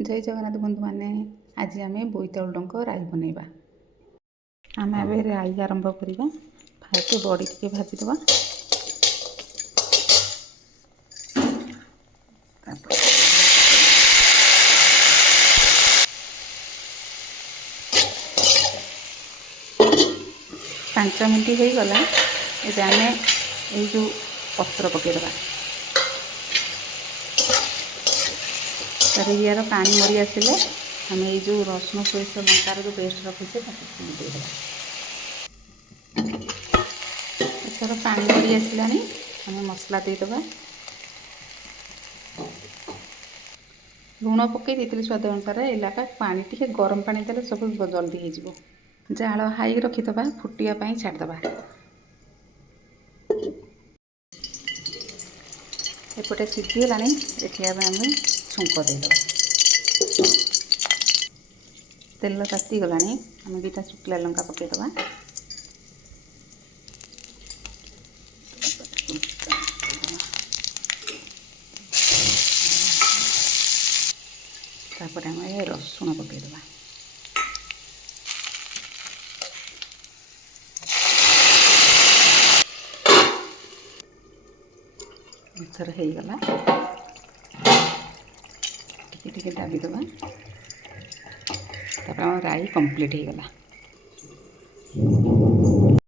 जय जगन्नाथ बंधु मैंने आज आम बोईतालु डंक राई बनैबा। आम ए राई आरंभ करवा। फास्ट बड़ी टे भाजीदबा। पांच मिनट हो गला। ये आम यो पत्र पकईदबा। यार पानी मरी आसिले आम जो रसुण सोरिष लंकार जो पेस्ट रखीचे देदेबा। एथर पानी मरी आसला आम मसला देदेबा। लुण पकई स्वाद अनुसार इलाका पानी टी गरम पानी देले सब जल्दी हो जाल हाई रखीदबा। फुटिया छाड़दबा। एपटे सीझीगला ये आम छुंक देदेबा। तेल तातीगला आम दुटा शुखला लंका पकईदबा। तापर आम रसुण पकईदबा। एथर हो गला टिके डाली दबा। तापर राई कंप्लीट हो गला।